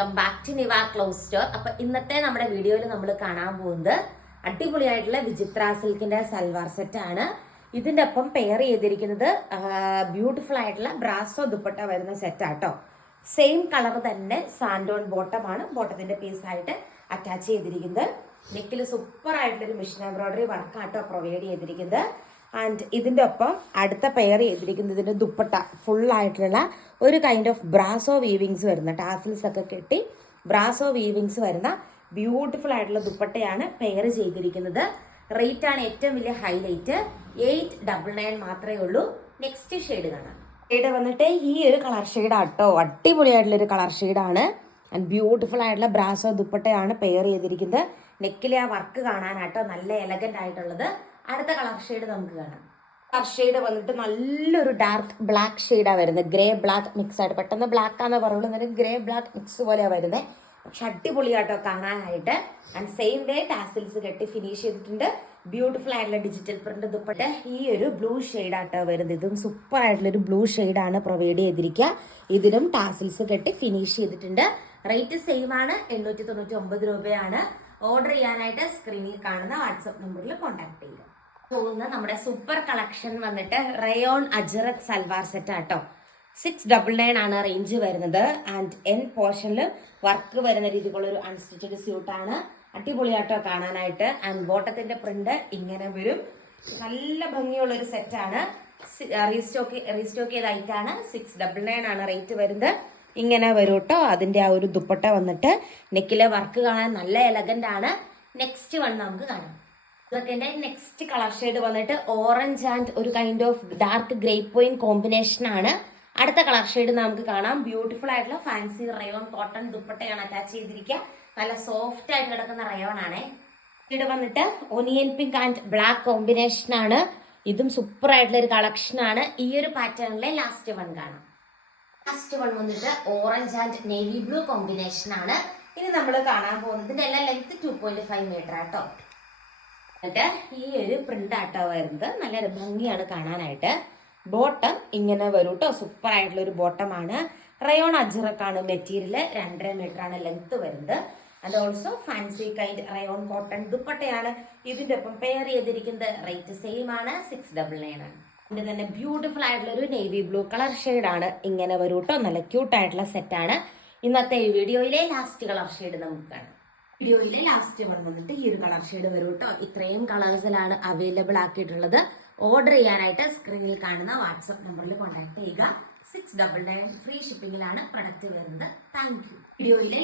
Welcome back to Niva cloth store. അപ്പൊ ഇന്നത്തെ നമ്മുടെ വീഡിയോയിൽ നമ്മൾ കാണാൻ പോകുന്നത് അടിപൊളിയായിട്ടുള്ള വിചിത്ര സിൽക്കിന്റെ സൽവാർ സെറ്റ് ആണ്. ഇതിന്റെ ഒപ്പം പെയർ ചെയ്തിരിക്കുന്നത് ബ്യൂട്ടിഫുൾ ആയിട്ടുള്ള ബ്രാസോ ദുപ്പട്ട വരുന്ന സെറ്റ് ആട്ടോ. സെയിം കളർ തന്നെ സാൻഡോൺ ബോട്ടം ആണ് ബോട്ടത്തിന്റെ പീസ് ആയിട്ട് അറ്റാച്ച് ചെയ്തിരിക്കുന്നത്. നെക്കിൽ സൂപ്പർ ആയിട്ടുള്ള ഒരു മിഷൻ എംബ്രോയിഡറി വർക്കാട്ടോ പ്രൊവൈഡ് ചെയ്തിരിക്കുന്നത്. ആൻഡ് ഇതിന്റെ ഒപ്പം അടുത്ത പെയർ ചെയ്തിരിക്കുന്നത് ഇതിന്റെ ദുപ്പട്ട ഫുൾ ആയിട്ടുള്ള ഒരു കൈൻഡ് ഓഫ് ബ്രാസോ വീവിങ്സ് വരുന്ന ടാസിൽസ് ഒക്കെ കെട്ടി ബ്രാസോ വീവിങ്സ് വരുന്ന ബ്യൂട്ടിഫുൾ ആയിട്ടുള്ള ദുപ്പട്ടയാണ് പെയർ ചെയ്തിരിക്കുന്നത്. റേറ്റ് ആണ് ഏറ്റവും വലിയ ഹൈലൈറ്റ്. 899 മാത്രമേ ഉള്ളൂ. നെക്സ്റ്റ് ഷെയ്ഡ് കാണാം. ഷെയ്ഡ് വന്നിട്ട് ഈ ഒരു കളർ ഷെയ്ഡാട്ടോ. അടിപൊളിയായിട്ടുള്ള ഒരു കളർ ഷെയ്ഡാണ്. ആൻഡ് ബ്യൂട്ടിഫുൾ ആയിട്ടുള്ള ബ്രാസോ ദുപ്പട്ടയാണ് പെയർ ചെയ്തിരിക്കുന്നത്. നെക്കിലെ ആ വർക്ക് കാണാനാട്ടോ നല്ല എലഗന്റ് ആയിട്ടുള്ളത്. അടുത്ത കളർ ഷെയ്ഡ് നമുക്ക് കാണാം. കളർ ഷെയ്ഡ് വന്നിട്ട് നല്ലൊരു ഡാർക്ക് ബ്ലാക്ക് ഷെയ്ഡാണ് വരുന്നത്. ഗ്രേ ബ്ലാക്ക് മിക്സ് ആയിട്ട് പെട്ടെന്ന് ബ്ലാക്ക് ആണെന്ന് പറയുള്ളൂ, എന്നാലും ഗ്രേ ബ്ലാക്ക് മിക്സ് പോലെയാണ് വരുന്നത്. പക്ഷെ അടിപൊളിയാട്ടോ കാണാനായിട്ട്. ആൻഡ് സെയിം വേ ടാസിൽസ് കെട്ടി ഫിനിഷ് ചെയ്തിട്ടുണ്ട്. ബ്യൂട്ടിഫുൾ ആയിട്ടുള്ള ഡിജിറ്റൽ പ്രിന്റ് ദുപ്പട്ട ഈ ഒരു ബ്ലൂ ഷെയ്ഡാട്ടോ വരുന്നത്. ഇതും സൂപ്പർ ആയിട്ടുള്ള ഒരു ബ്ലൂ ഷെയ്ഡാണ് പ്രൊവൈഡ് ചെയ്തിരിക്കുക. ഇതിലും ടാസിൽസ് കെട്ടി ഫിനിഷ് ചെയ്തിട്ടുണ്ട്. റേറ്റ് സെയിം ആണ്, 899 രൂപയാണ്. ഓർഡർ ചെയ്യാനായിട്ട് സ്ക്രീനിൽ കാണുന്ന വാട്സ്ആപ്പ് നമ്പറിൽ കോൺടാക്ട് ചെയ്യുക. പോകുന്ന നമ്മുടെ സൂപ്പർ കളക്ഷൻ വന്നിട്ട് റയോൺ അജ്രക് സൽവാർ സെറ്റ് ആട്ടോ. 699 ആണ് റേഞ്ച് വരുന്നത്. ആൻഡ് എൻ പോർഷനിൽ വർക്ക് വരുന്ന രീതിക്കുള്ള ഒരു അൺസ്റ്റിച്ചഡ് സ്യൂട്ടാണ്. അടിപൊളിയാട്ടോ കാണാനായിട്ട്. ആൻഡ് ബോട്ടത്തിന്റെ പ്രിന്റ് ഇങ്ങനെ വരും. നല്ല ഭംഗിയുള്ള ഒരു സെറ്റാണ്. റീസ്റ്റോക്ക് ചെയ്ത ഐറ്റാണ്. 699 ആണ് റേറ്റ് വരുന്നത്. ഇങ്ങനെ വരും കേട്ടോ. അതിന്റെ ആ ഒരു ദുപ്പട്ട വന്നിട്ട് നെക്കിലെ വർക്ക് കാണാൻ നല്ല എലഗന്റ് ആണ്. നെക്സ്റ്റ് വൺ നമുക്ക് കാണാം. ഇതൊക്കെ നെക്സ്റ്റ് കളർ ഷെയ്ഡ് വന്നിട്ട് ഓറഞ്ച് ആൻഡ് ഒരു kind of dark grape wine combination ആണ്. അടുത്ത കളർ ഷെയ്ഡ് നമുക്ക് കാണാം. ബ്യൂട്ടിഫുൾ ആയിട്ടുള്ള ഫാൻസി റയോൺ കോട്ടൺ ദുപ്പട്ടയാണ് അറ്റാച്ച് ചെയ്തിരിക്കുക. നല്ല സോഫ്റ്റ് ആയിട്ട് കിടക്കുന്ന റയോൺ ആണ്. ഇത് വന്നിട്ട് onion pink and black combination ആണ്. ഇതും സൂപ്പർ ആയിട്ടുള്ള ഒരു കളക്ഷൻ ആണ്. ഈ ഒരു പാറ്റേണിലെ ലാസ്റ്റ് വൺ കാണാം. ലാസ്റ്റ് വൺ വന്നിട്ട് orange and navy blue combination ആണ്. ഇനി നമ്മൾ കാണാൻ പോകുന്നതിന്റെ എല്ലാം ലെങ്ത് 2.5 മീറ്റർ ആട്ടോ. എന്നിട്ട് ഈ ഒരു പ്രിന്റ് ആട്ടോ വരുന്നത്. നല്ല ഭംഗിയാണ് കാണാനായിട്ട്. ബോട്ടം ഇങ്ങനെ വരും കേട്ടോ. സൂപ്പർ ആയിട്ടുള്ള ഒരു ബോട്ടമാണ്. റയോൺ അജ്രക്കാണ് മെറ്റീരിയൽ. 2.5 മീറ്റർ ആണ് ലെങ്ത് വരുന്നത്. And also fancy kind rayon cotton ദുപ്പട്ടയാണ് ഇതിന്റെ ഒപ്പം പെയർ ചെയ്തിരിക്കുന്നത്. റേറ്റ് സെയിം ആണ്, 699 ആണ്. ഇതിന്റെ തന്നെ ബ്യൂട്ടിഫുൾ ആയിട്ടുള്ള ഒരു നേവി ബ്ലൂ കളർ ഷെയ്ഡാണ്. ഇങ്ങനെ വരും കേട്ടോ. നല്ല ക്യൂട്ട് ആയിട്ടുള്ള സെറ്റാണ്. ഇന്നത്തെ ഈ വീഡിയോയിലെ ലാസ്റ്റ് കളർ ഷെയ്ഡ് നമുക്ക് കാണാം. വീഡിയോയിലെ ലാസ്റ്റ് വൺ വന്നിട്ട് ഈ ഒരു കളർ ഷെയ്ഡ് വരും കേട്ടോ. ഇത്രയും കളേഴ്സിലാണ് അവൈലബിൾ ആക്കിയിട്ടുള്ളത്. ഓർഡർ ചെയ്യാനായിട്ട് സ്ക്രീനിൽ കാണുന്ന വാട്സ്ആപ്പ് നമ്പറിൽ കോൺടാക്ട് ചെയ്യുക. 699 ഫ്രീ ഷിപ്പിംഗിലാണ് പ്രൊഡക്റ്റ് വരുന്നത്. Thank you. വീഡിയോയിലെ